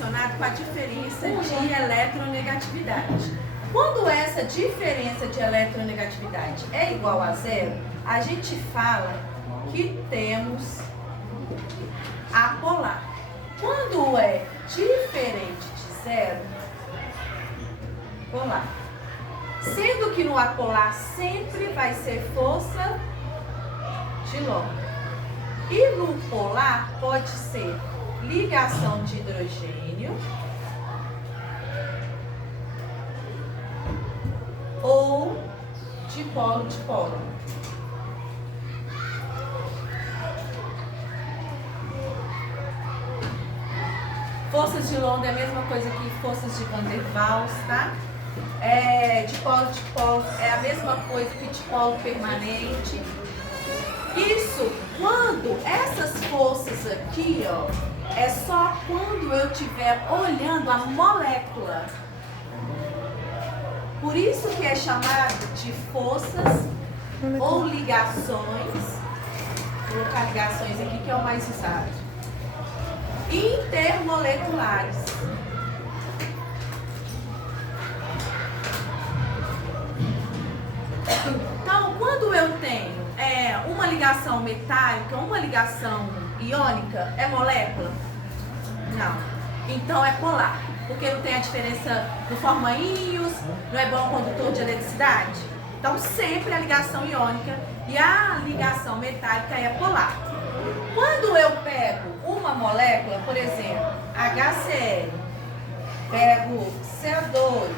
relacionado com a diferença de eletronegatividade. Quando essa diferença de eletronegatividade é igual a zero, a gente fala que temos apolar. Quando é diferente de zero, polar. Sendo que no apolar sempre vai ser força de log. E no polar pode ser ligação de hidrogênio ou dipolo-dipolo. Forças de Londra é a mesma coisa que forças de Van der Waals, tá? Dipolo-dipolo é a mesma coisa que dipolo permanente. Isso quando essas forças aqui, ó, é só quando eu estiver olhando a molécula. Por isso que é chamado de forças ou ligações. Vou colocar ligações aqui que é o mais usado. Intermoleculares. Então, quando eu tenho uma ligação metálica, uma ligação iônica, é molécula? Não. Então é polar, porque não tem a diferença, não forma íons, não é bom condutor de eletricidade. Então sempre a ligação iônica e a ligação metálica é polar. Quando eu pego uma molécula, por exemplo, HCl, pego CO2,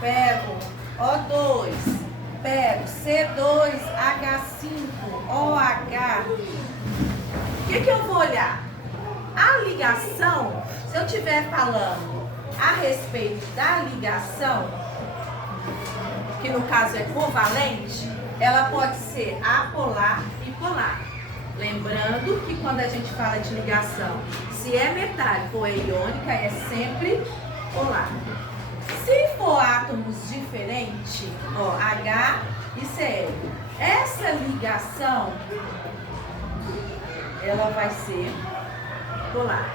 pego O2, pego C2H5OH, o que eu vou olhar? A ligação, se eu estiver falando a respeito da ligação, que no caso é covalente, ela pode ser apolar e polar. Lembrando que quando a gente fala de ligação, se é metálico ou é iônica, é sempre polar. Se for átomos diferentes, ó, H e Cl, essa ligação, ela vai ser polar.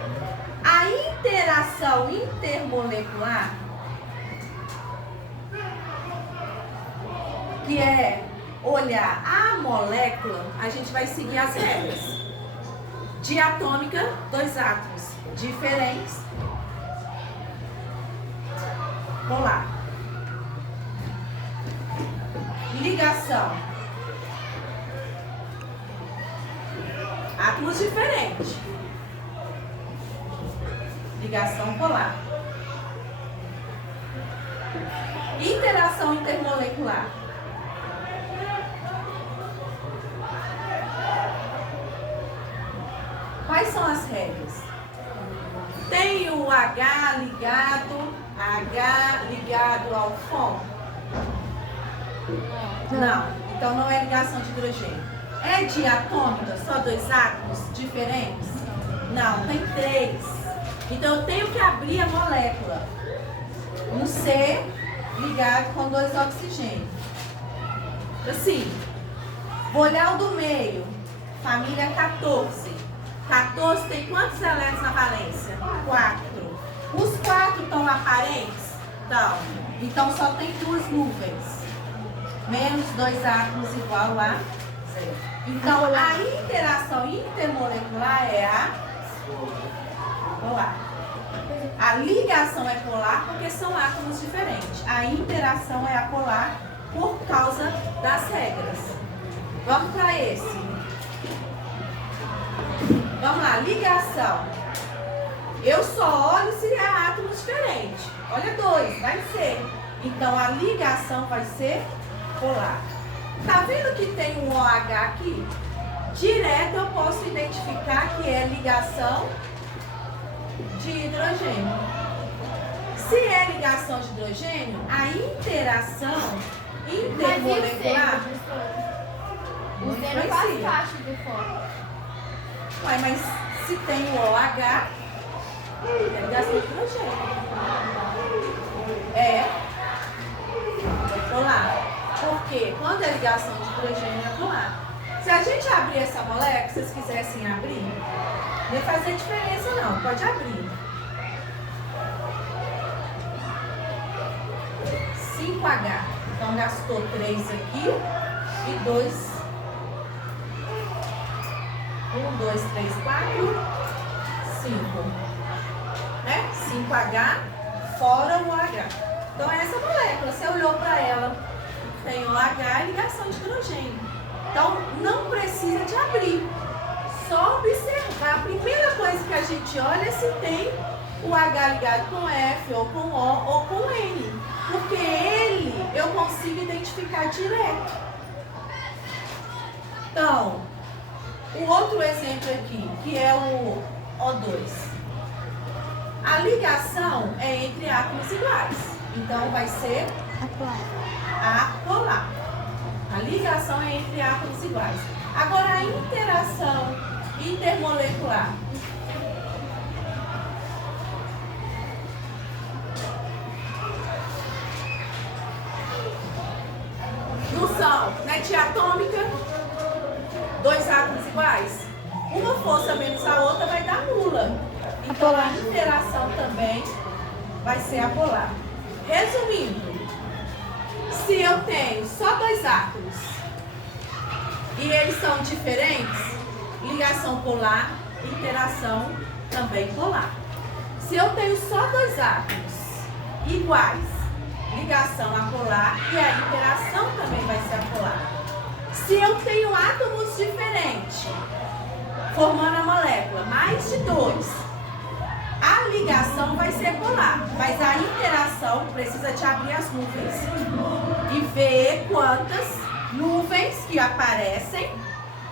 A interação intermolecular, que é olhar a molécula, a gente vai seguir as regras. Diatômica, dois átomos diferentes, polar. Ligação, átomos diferentes, ligação polar. Interação intermolecular, quais são as regras? Tem o H ligado ao FON? Não, então não é ligação de hidrogênio. É diatômica, só dois átomos diferentes? Não, tem três. Então eu tenho que abrir a molécula. Um C ligado com dois oxigênios. Assim, vou olhar o do meio, família 14. 14 tem quantos elétrons na valência? 4. Os 4 estão aparentes? Não. Então só tem duas nuvens. Menos dois átomos igual a zero. Então a interação intermolecular é a polar. A ligação é polar porque são átomos diferentes. A interação é apolar por causa das regras. Vamos para esse. Vamos lá, ligação. Eu só olho se é átomos diferentes. Olha, dois, vai ser. Então a ligação vai ser polar. Tá vendo que tem um OH aqui? Direto eu posso identificar que é ligação de hidrogênio. Se é ligação de hidrogênio, a interação intermolecular O zero faz parte do fóton. Ué, mas se tem o OH, é ligação de hidrogênio. É polar. Porque quando é ligação de hidrogênio é polar. Se a gente abrir essa molécula, se vocês quisessem abrir, não ia fazer diferença não, pode abrir. 5H. Então, gastou 3 aqui e 2. 1, 2, 3, 4, 5. Né? 5H fora o H. Então, essa molécula, você olhou para ela, tem o H e ligação de hidrogênio. Então, não precisa de abrir. Só observar. A primeira coisa que a gente olha é se tem o H ligado com F, ou com O, ou com N. Porque ele eu consigo identificar direto. Então, o outro exemplo aqui, que é o O2. A ligação é entre átomos iguais. Então, vai ser apolar. A ligação é entre átomos iguais. Agora, a interação intermolecular. Junção, né, diatômica, 2 átomos iguais. Uma força menos a outra vai dar nula. Então, a interação também vai ser apolar. Resumindo, se eu tenho só 2 átomos e eles são diferentes, ligação polar, interação também polar. Se eu tenho só 2 átomos iguais, ligação apolar e a interação também vai ser apolar. Se eu tenho átomos diferentes, formando a molécula, mais de 2, a ligação vai ser polar, mas a interação precisa de abrir as nuvens e ver quantas nuvens que aparecem,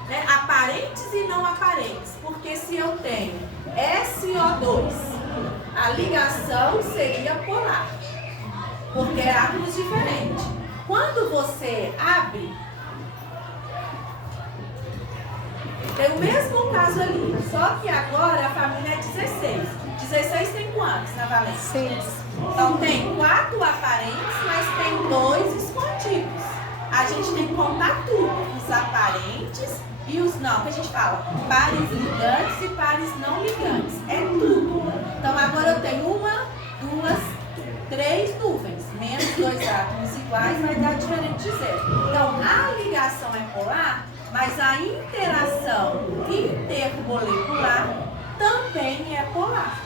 né, aparentes e não aparentes. Porque se eu tenho SO2, a ligação seria polar, porque é átomos diferentes. Quando você abre, tem o mesmo caso ali, só que agora a família é 16. 16 tem quantos na valência? 6. Então tem 4 aparentes, mas tem 2 escondidos. A gente tem que contar tudo, os aparentes e os não, que a gente fala pares ligantes e pares não ligantes. É tudo. Então agora eu tenho 1, 2, 3 nuvens, menos 2 átomos iguais vai dar diferente de 0. Então a ligação é polar, mas a interação intermolecular também é polar.